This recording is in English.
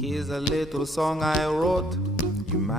Here's a little song I wrote. You might